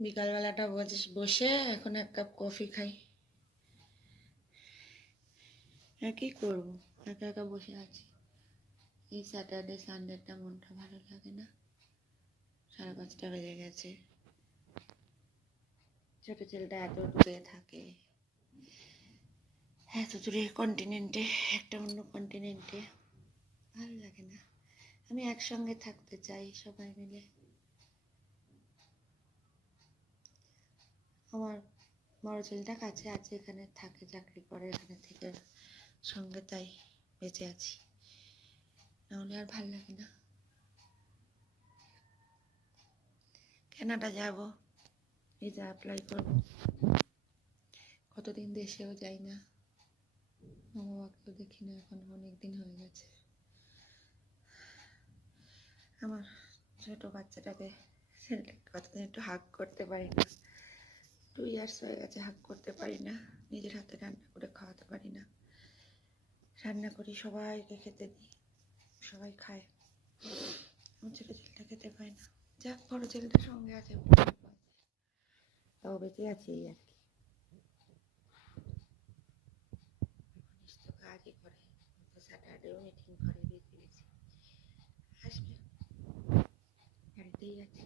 বিকালবেলাটা বসে এখন এক কাপ কফি খাই। কি করবো, একা একা বসে আছি। এই স্যাটারডে সানডেটা মনটা ভালো লাগে না। 5:30 বেজে গেছে। ছোট ছেলেটা এত দূরে থাকে, এত দূরে কন্টিনেন্টে, একটা অন্য কন্টিনেন্টে, ভালো লাগে না। আমি একসঙ্গে থাকতে চাই সবাই মিলে। আমার বড় ছেলেটা কাছে আছে, এখানে থাকে, চাকরি করে এখানে থেকে সঙ্গে, তাই বেঁচে আছি, নাহলে আর ভাল লাগে না। কানাডা যাব, ভিসা অ্যাপ্লাই করবো। কতদিন দেশেও যাই না, মা বাবাকেও দেখি না, এখন অনেক দিন হয়ে গেছে। আমার ছোট বাচ্চাটাকে কতদিন একটু হাগ করতে পারি না, 2 ইয়ার্স হয়ে গেছে, হাগ করতে পারি না, নিজের হাতে রান্না করে খাওয়াতে পারি না। রান্না করি, সবাইকে খেতে দিই, সবাই খায়, আমার ছোটো ছেলেটা খেতে পায় না। যাক, বড় ছেলেটার সঙ্গে আছে, তাও বেঁচে আছে এই আর কি। তো কাজই করে, তো স্যাটারডেও মিটিং করে, আসবে, বাড়িতেই আছে।